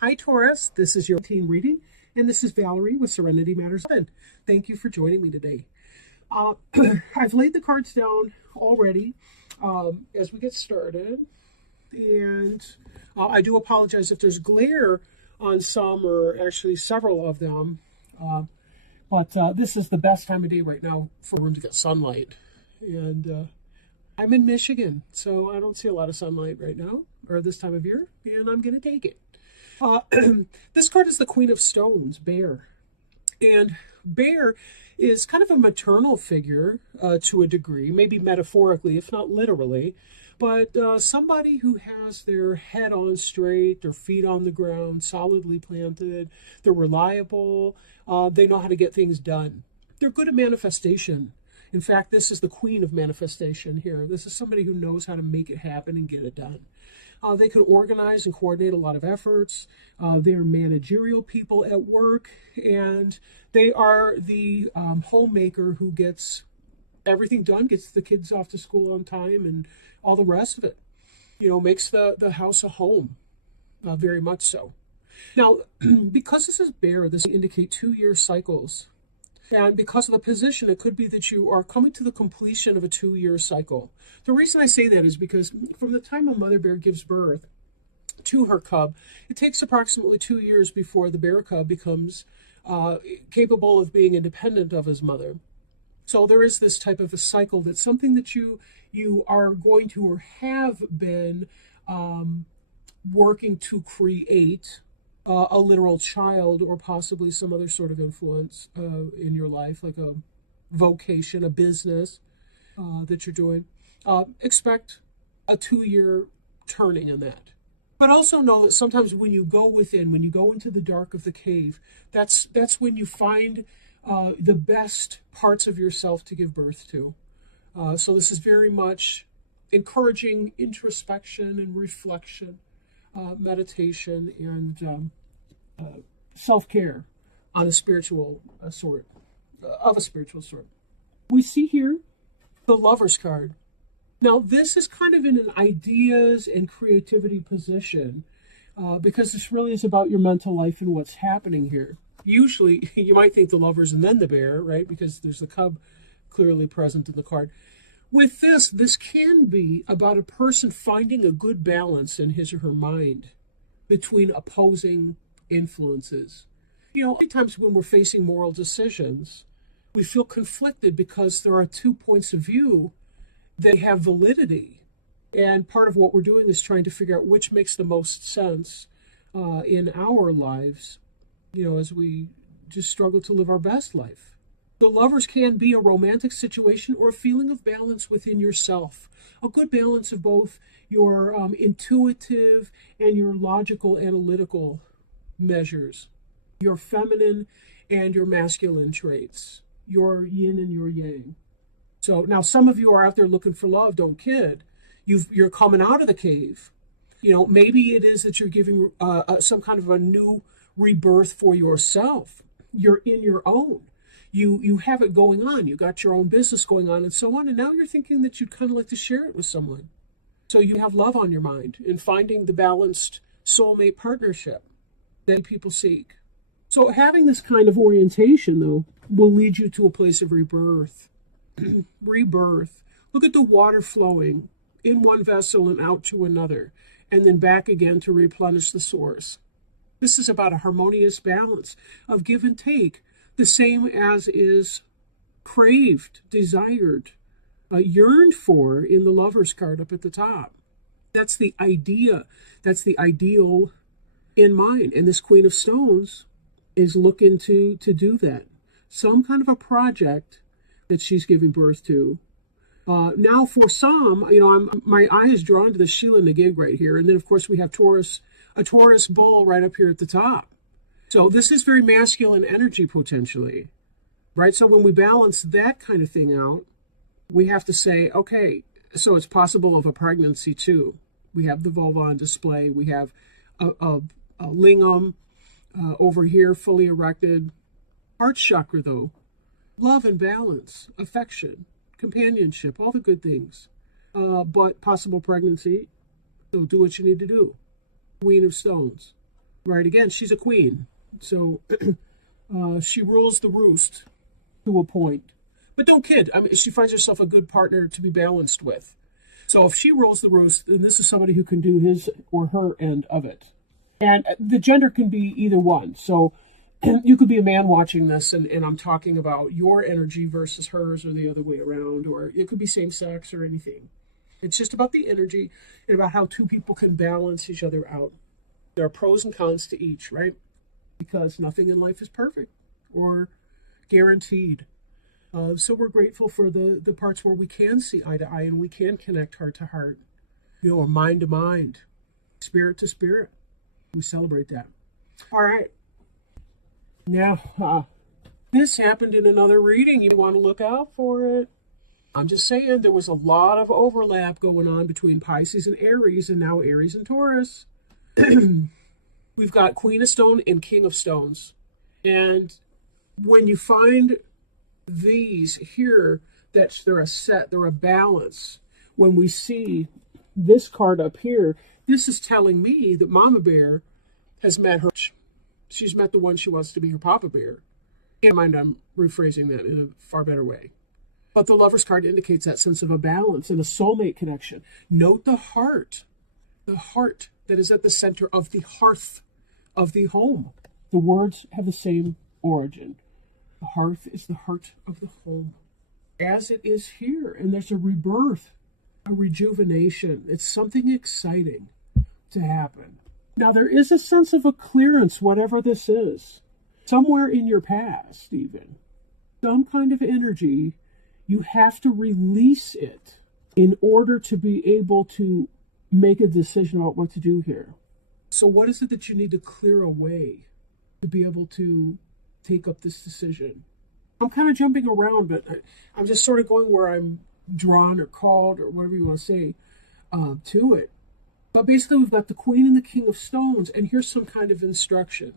Hi, Taurus. This is your team reading, and this is Valerie with Serenity Matters 7. Thank you for joining me today. I've laid the cards down already as we get started, and I do apologize if there's glare on some or actually several of them, but this is the best time of day right now for room to get sunlight, and I'm in Michigan, so I don't see a lot of sunlight right now, or this time of year, and I'm going to take it. This card is the Queen of Stones, Bear. And Bear is kind of a maternal figure to a degree, maybe metaphorically, if not literally, but somebody who has their head on straight, their feet on the ground, solidly planted, they're reliable, they know how to get things done. They're good at manifestation. In fact, this is the Queen of Manifestation here. This is somebody who knows how to make it happen and get it done. They can organize and coordinate a lot of efforts. They're managerial people at work, and they are the homemaker who gets everything done, gets the kids off to school on time, and all the rest of it. You know, makes the house a home, very much so. Now, because this is Bear, this indicate 2-year cycles. And because of the position, it could be that you are coming to the completion of a 2-year cycle. The reason I say that is because from the time a mother bear gives birth to her cub, it takes approximately 2 years before the bear cub becomes capable of being independent of his mother. So there is this type of a cycle that's something that you are going to or have been working to create a literal child or possibly some other sort of influence in your life, like a vocation, a business that you're doing. Expect a 2-year turning in that. But also know that sometimes when you go within, when you go into the dark of the cave, that's when you find the best parts of yourself to give birth to. So this is very much encouraging introspection and reflection, meditation, and self-care on a spiritual sort. We see here the Lover's card. Now, this is kind of in an ideas and creativity position because this really is about your mental life and what's happening here. Usually, you might think the Lovers and then the Bear, right? Because there's the cub clearly present in the card. With this can be about a person finding a good balance in his or her mind between opposing influences. You know, many times when we're facing moral decisions, we feel conflicted because there are 2 points of view that have validity. And part of what we're doing is trying to figure out which makes the most sense in our lives, you know, as we just struggle to live our best life. The Lovers can be a romantic situation or a feeling of balance within yourself. A good balance of both your intuitive and your logical, analytical measures. Your feminine and your masculine traits. Your yin and your yang. So now some of you are out there looking for love, don't kid. You're coming out of the cave. You know, maybe it is that you're giving some kind of a new rebirth for yourself. You're in your own. You have it going on. You got your own business going on and so on. And now you're thinking that you'd kind of like to share it with someone. So you have love on your mind and finding the balanced soulmate partnership that people seek. So having this kind of orientation, though, will lead you to a place of rebirth. Rebirth. Look at the water flowing in one vessel and out to another, and then back again to replenish the source. This is about a harmonious balance of give and take, the same as is craved, desired, yearned for in the Lover's card up at the top. That's the idea. That's the ideal in mind. And this Queen of Stones is looking to do that. Some kind of a project that she's giving birth to. Now, for some, you know, my eye is drawn to the Sheila Nagig right here. And then, of course, we have a Taurus bull right up here at the top. So this is very masculine energy potentially, right? So when we balance that kind of thing out, we have to say, okay, so it's possible of a pregnancy too. We have the vulva on display. We have a lingam over here, fully erected. Heart chakra, though. Love and balance, affection, companionship, all the good things. But possible pregnancy, so do what you need to do. Queen of Stones. right? Again, she's a queen. So she rules the roost to a point. But don't kid. I mean, she finds herself a good partner to be balanced with. So if she rules the roost, then this is somebody who can do his or her end of it. And the gender can be either one. So you could be a man watching this, and I'm talking about your energy versus hers, or the other way around, or it could be same sex or anything. It's just about the energy and about how two people can balance each other out. There are pros and cons to each, right? Because nothing in life is perfect or guaranteed. So we're grateful for the parts where we can see eye to eye and we can connect heart to heart, or mind to mind, spirit to spirit. We celebrate that. All right. Now, this happened in another reading. You want to look out for it. I'm just saying there was a lot of overlap going on between Pisces and Aries, and now Aries and Taurus. We've got Queen of Stone and King of Stones. And when you find these here, that they're a set, they're a balance. When we see this card up here, this is telling me that Mama Bear has met her. She's met the one she wants to be her Papa Bear. Keep in mind, I'm rephrasing that in a far better way. But the Lover's card indicates that sense of a balance and a soulmate connection. Note the heart that is at the center of the hearth of the home. The words have the same origin. The hearth is the heart of the home, as it is here. And there's a rebirth, a rejuvenation. It's something exciting to happen. Now, there is a sense of a clearance, whatever this is, somewhere in your past, even. Some kind of energy, you have to release it in order to be able to make a decision about what to do here. So what is it that you need to clear away to be able to take up this decision? I'm kind of jumping around, but I'm just sort of going where I'm drawn or called or whatever you want to say to it. But basically, we've got the Queen and the King of Stones, and here's some kind of instruction.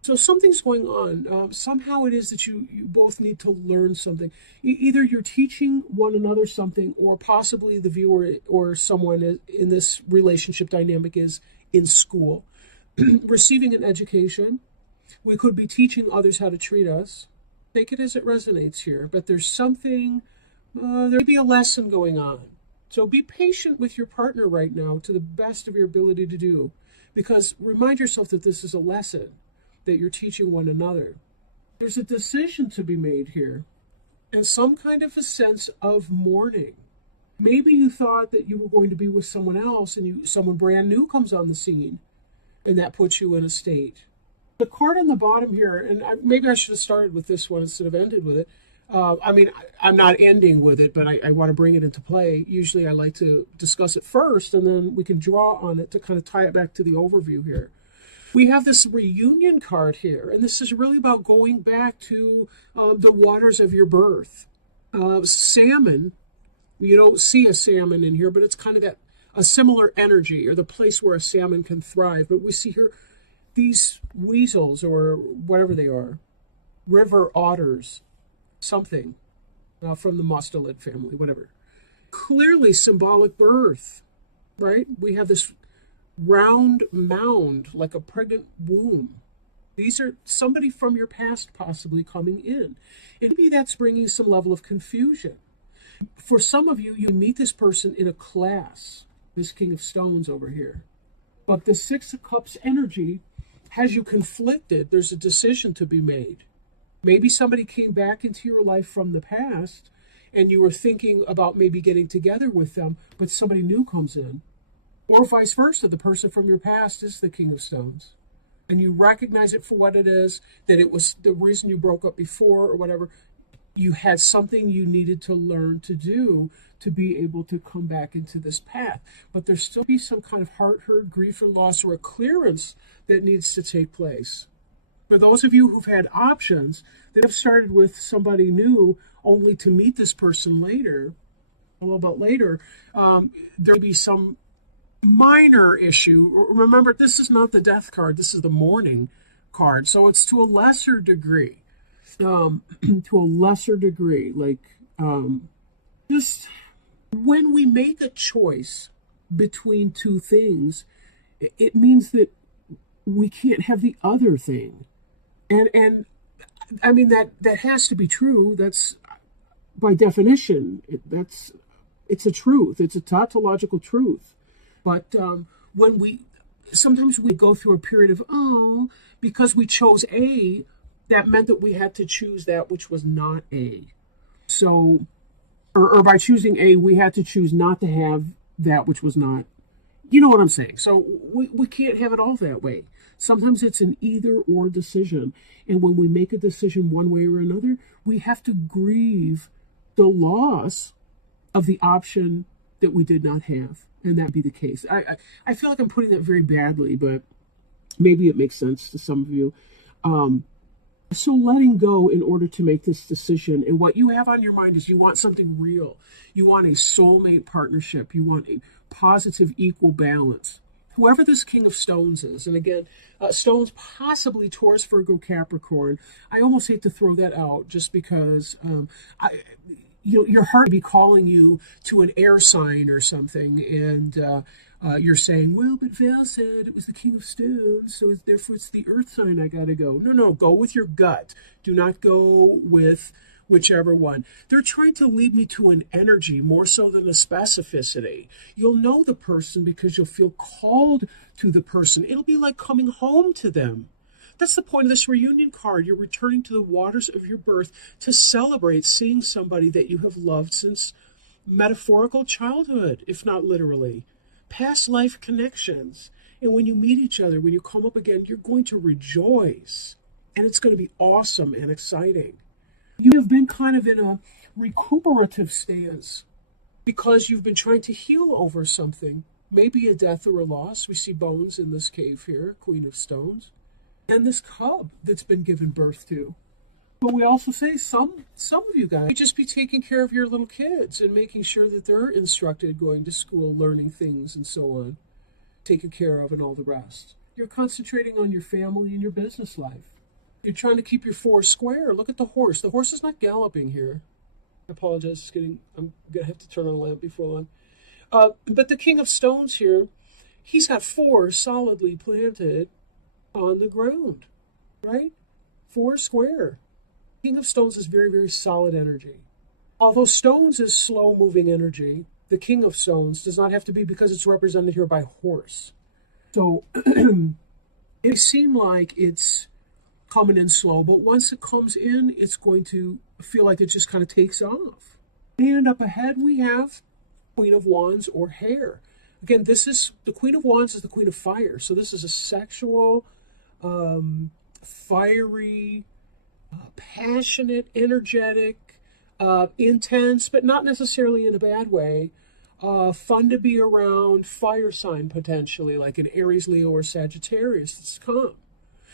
So something's going on. Somehow it is that you both need to learn something. Either you're teaching one another something, or possibly the viewer or someone in this relationship dynamic is in school, receiving an education. We could be teaching others how to treat us. Take it as it resonates here. But there's something, there may be a lesson going on. So be patient with your partner right now to the best of your ability to do. Because remind yourself that this is a lesson that you're teaching one another. There's a decision to be made here. And some kind of a sense of mourning. Maybe you thought that you were going to be with someone else, and someone brand new comes on the scene. And that puts you in a state. The card on the bottom here, and maybe I should have started with this one instead of ended with it. I'm not ending with it, but I want to bring it into play. Usually I like to discuss it first, and then we can draw on it to kind of tie it back to the overview here. We have this reunion card here, and this is really about going back to the waters of your birth. Salmon, you don't see a salmon in here, but it's kind of a similar energy, or the place where a salmon can thrive. But we see here these weasels, or whatever they are, river otters, something from the mustelid family, whatever. Clearly symbolic birth, right? We have this round mound, like a pregnant womb. These are somebody from your past possibly coming in. Maybe that's bringing some level of confusion. For some of you, you meet this person in a class, this King of Stones over here. But the Six of Cups energy has you conflicted. There's a decision to be made. Maybe somebody came back into your life from the past and you were thinking about maybe getting together with them, but somebody new comes in. Or vice versa, the person from your past is the King of Stones. And you recognize it for what it is, that it was the reason you broke up before or whatever. You had something you needed to learn to do to be able to come back into this path. But there still be some kind of heart hurt, grief, or loss, or a clearance that needs to take place. For those of you who've had options that have started with somebody new only to meet this person later, a little bit later, there'll be some minor issue. Remember, this is not the death card. This is the mourning card. So it's to a lesser degree. Just when we make a choice between two things, it means that we can't have the other thing. And I mean, that has to be true. That's by definition, it's a truth. It's a tautological truth. But sometimes we go through a period of, because we chose A, that meant that we had to choose that which was not A. So, or by choosing A, we had to choose not to have that which was not. You know what I'm saying? So we can't have it all that way. Sometimes it's an either or decision. And when we make a decision one way or another, we have to grieve the loss of the option that we did not have. And that'd be the case. I feel like I'm putting that very badly, but maybe it makes sense to some of you. So letting go in order to make this decision, and what you have on your mind is you want something real. You want a soulmate partnership. You want a positive, equal balance. Whoever this King of Stones is, and again, Stones possibly Taurus, Virgo, Capricorn. I almost hate to throw that out just because your heart would be calling you to an air sign or something, and you're saying, well, but Val said it was the King of Stones, so therefore it's the earth sign I gotta go. No, go with your gut. Do not go with whichever one. They're trying to lead me to an energy more so than a specificity. You'll know the person because you'll feel called to the person. It'll be like coming home to them. That's the point of this reunion card. You're returning to the waters of your birth to celebrate seeing somebody that you have loved since metaphorical childhood, if not literally. Past life connections. And when you meet each other, when you come up again, you're going to rejoice. And it's going to be awesome and exciting. You have been kind of in a recuperative stance because you've been trying to heal over something. Maybe a death or a loss. We see bones in this cave here, Queen of Stones. And this cub that's been given birth to. But we also say some of you guys just be taking care of your little kids and making sure that they're instructed, going to school, learning things, and so on, taken care of, and all the rest. You're concentrating on your family and your business life. You're trying to keep your four square. Look at the horse. The horse is not galloping here. I apologize. I'm going to have to turn on a lamp before long. But the King of Stones here, he's got four solidly planted on the ground, right? Four square. King of Stones is very, very solid energy. Although Stones is slow-moving energy, the King of Stones does not have to be because it's represented here by horse. So it seems like it's coming in slow, but once it comes in, it's going to feel like it just kind of takes off. And up ahead, we have Queen of Wands or Hair. Again, the Queen of Wands is the Queen of Fire. So this is a sexual, fiery, passionate, energetic, intense, but not necessarily in a bad way. Fun to be around, fire sign potentially, like an Aries, Leo, or Sagittarius that's come.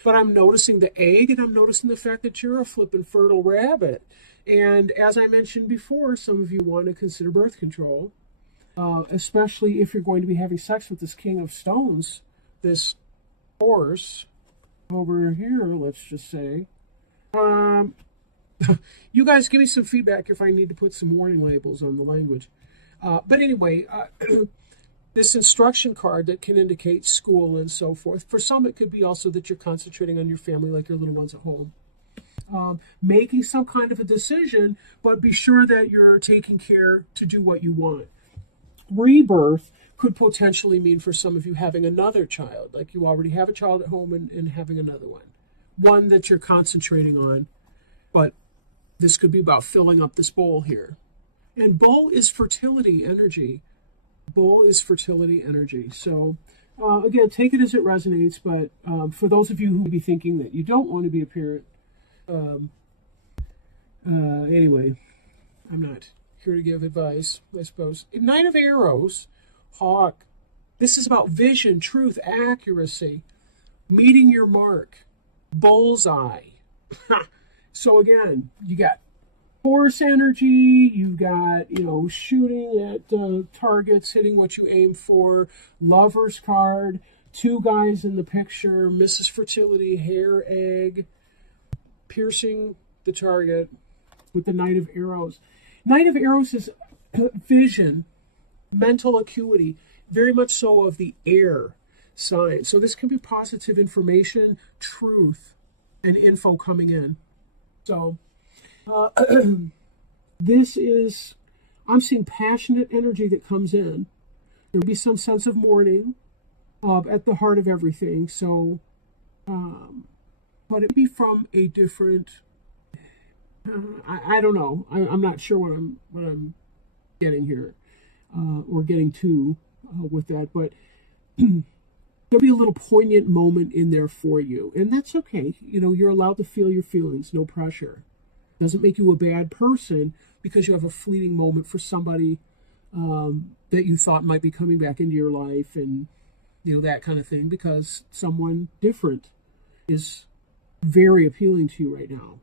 But I'm noticing the egg, and I'm noticing the fact that you're a flippin' fertile rabbit. And as I mentioned before, some of you want to consider birth control, especially if you're going to be having sex with this King of Stones, this horse over here, let's just say. You guys give me some feedback if I need to put some warning labels on the language. But anyway, this instruction card that can indicate school and so forth. For some, it could be also that you're concentrating on your family, like your little ones at home. Making some kind of a decision, but be sure that you're taking care to do what you want. Rebirth could potentially mean for some of you having another child, like you already have a child at home and having another one that you're concentrating on. But this could be about filling up this bowl here. And bowl is fertility energy. Bowl is fertility energy. So, again, take it as it resonates. But for those of you who would be thinking that you don't want to be a parent, anyway, I'm not here to give advice, I suppose. Knight of Arrows, Hawk. This is about vision, truth, accuracy, meeting your mark, bullseye. So again, you got Force energy, you've got, shooting at targets, hitting what you aim for, Lover's card, two guys in the picture, Mrs. Fertility, hair, egg, piercing the target with the Knight of Arrows. Knight of Arrows is vision, mental acuity, very much so of the air. sign. So this can be positive information, truth, and info coming in. So this is, I'm seeing passionate energy that comes in. There'll be some sense of mourning at the heart of everything. So, but it'd be from a different, I don't know. I'm not sure what I'm getting here or getting to with that, but there'll be a little poignant moment in there for you, and that's okay. You know, you're allowed to feel your feelings, no pressure. Doesn't make you a bad person because you have a fleeting moment for somebody that you thought might be coming back into your life, and you know, that kind of thing, because someone different is very appealing to you right now.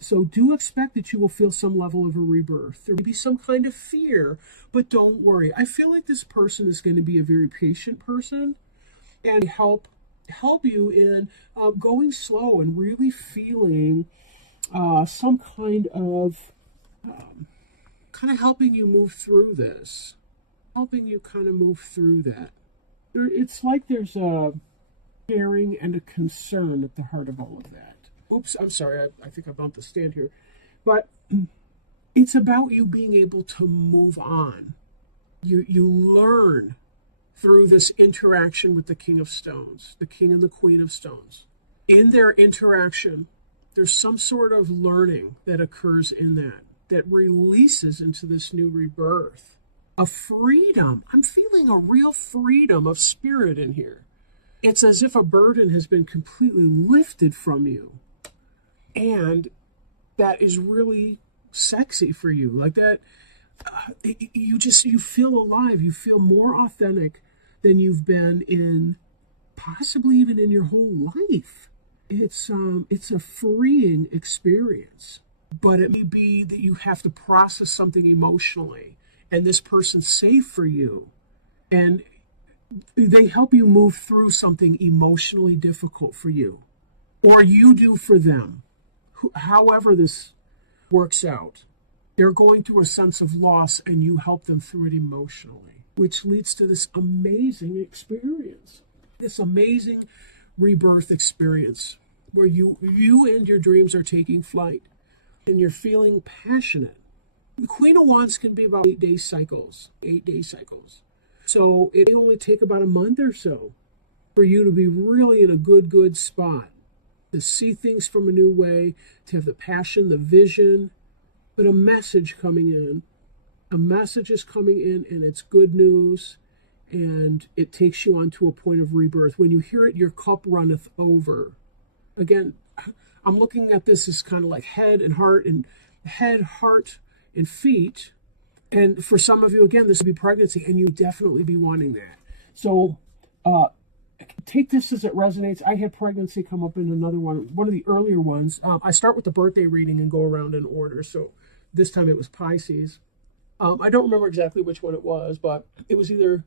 So do expect that you will feel some level of a rebirth. There may be some kind of fear, but don't worry. I feel like this person is going to be a very patient person and help you in going slow and really feeling some kind of helping you move through this, helping you kind of move through that. It's like there's a caring and a concern at the heart of all of that. Oops, I'm sorry, I think I bumped the stand here. But it's about you being able to move on. You learn through this interaction with the King of Stones, the King and the Queen of Stones. In their interaction, there's some sort of learning that occurs in that releases into this new rebirth. A freedom. I'm feeling a real freedom of spirit in here. It's as if a burden has been completely lifted from you. And that is really sexy for you. Like that, you feel alive. You feel more authentic than you've been in possibly even in your whole life. It's a freeing experience. But it may be that you have to process something emotionally, and this person's safe for you. And they help you move through something emotionally difficult for you, or you do for them. However this works out, they're going through a sense of loss, and you help them through it emotionally, which leads to this amazing experience, this amazing rebirth experience where you and your dreams are taking flight, and you're feeling passionate. The Queen of Wands can be about 8 day cycles. So it may only take about a month or so for you to be really in a good spot, to see things from a new way, to have the passion, the vision, but a message coming in. A message is coming in, and it's good news, and it takes you on to a point of rebirth. When you hear it, your cup runneth over. Again, I'm looking at this as kind of like head, heart, and feet. And for some of you, again, this would be pregnancy, and you definitely be wanting that. So take this as it resonates. I had pregnancy come up in another one of the earlier ones. I start with the birthday reading and go around in order. So this time it was Pisces. I don't remember exactly which one it was, but it was either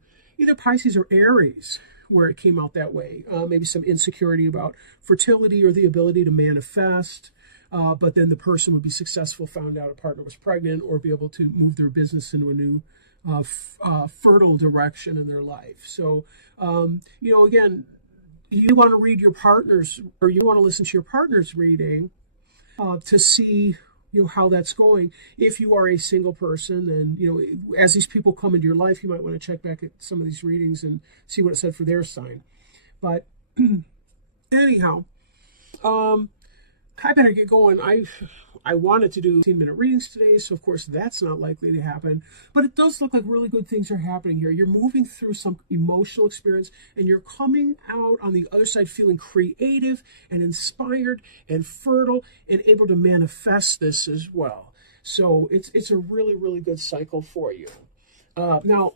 Pisces or Aries where it came out that way. Maybe some insecurity about fertility or the ability to manifest. But then the person would be successful, found out a partner was pregnant, or be able to move their business into a new fertile direction in their life. So, again, you want to read your partner's, or you want to listen to your partner's reading to see, how that's going. If you are a single person, then, as these people come into your life, you might want to check back at some of these readings and see what it said for their sign. But anyhow, I better get going. I wanted to do 15-minute readings today, so of course that's not likely to happen. But it does look like really good things are happening here. You're moving through some emotional experience, and you're coming out on the other side feeling creative and inspired and fertile and able to manifest this as well. So it's a really, really good cycle for you. Now,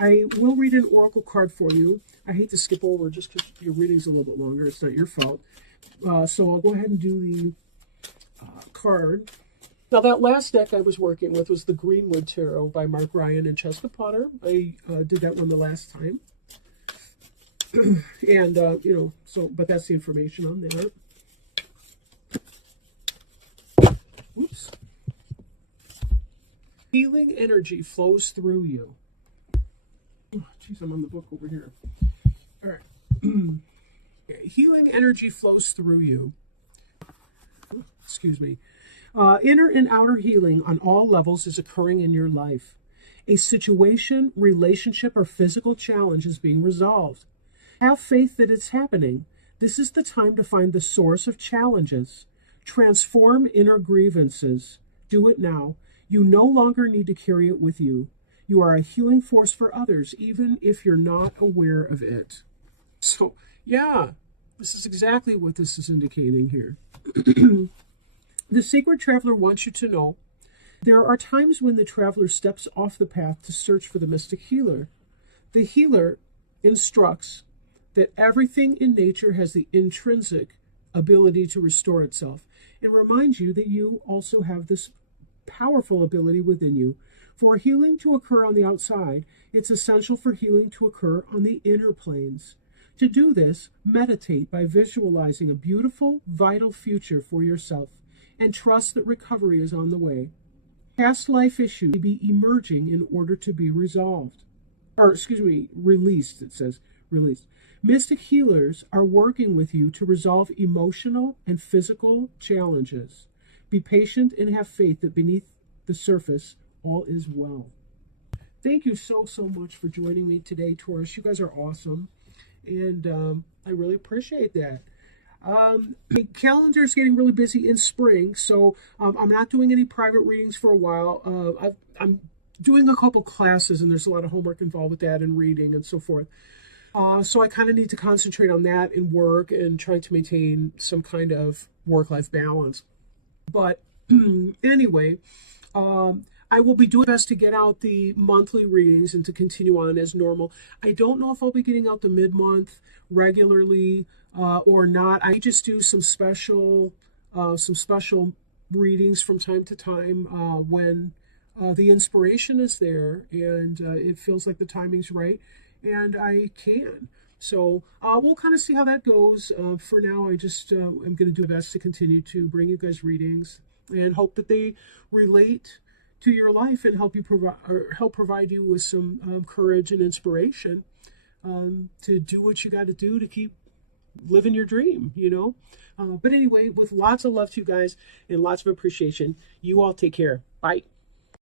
I will read an oracle card for you. I hate to skip over just because your reading's a little bit longer. It's not your fault. So I'll go ahead and do the card. Now, that last deck I was working with was the Greenwood Tarot by Mark Ryan and Cheska Potter. I did that one the last time. And, but that's the information on there. Whoops. Healing energy flows through you. Oh, geez, I'm on the book over here. All right. Healing energy flows through you. Excuse me. Inner and outer healing on all levels is occurring in your life. A situation, relationship, or physical challenge is being resolved. Have faith that it's happening. This is the time to find the source of challenges. Transform inner grievances. Do it now. You no longer need to carry it with you. You are a healing force for others, even if you're not aware of it. So, yeah, this is exactly what this is indicating here. The sacred traveler wants you to know there are times when the traveler steps off the path to search for the mystic healer. The healer instructs that everything in nature has the intrinsic ability to restore itself and reminds you that you also have this powerful ability within you. For healing to occur on the outside, it's essential for healing to occur on the inner planes. To do this, meditate by visualizing a beautiful, vital future for yourself and trust that recovery is on the way. Past life issues may be emerging in order to be resolved. Released, it says, released. Mystic healers are working with you to resolve emotional and physical challenges. Be patient and have faith that beneath the surface, all is well. Thank you so much for joining me today, Taurus. You guys are awesome, and I really appreciate that. The calendar is getting really busy in spring, so I'm not doing any private readings for a while. I'm doing a couple classes, and there's a lot of homework involved with that and reading and so forth. So I kind of need to concentrate on that and work and trying to maintain some kind of work-life balance. But anyway, I will be doing my best to get out the monthly readings and to continue on as normal. I don't know if I'll be getting out the mid-month regularly or not. I just do some special readings from time to time when the inspiration is there and it feels like the timing's right, and I can. So we'll kind of see how that goes. For now, I just am going to do my best to continue to bring you guys readings and hope that they relate to your life and help provide you with some courage and inspiration to do what you got to do to keep living your dream, you know. But anyway, with lots of love to you guys and lots of appreciation, you all take care. Bye.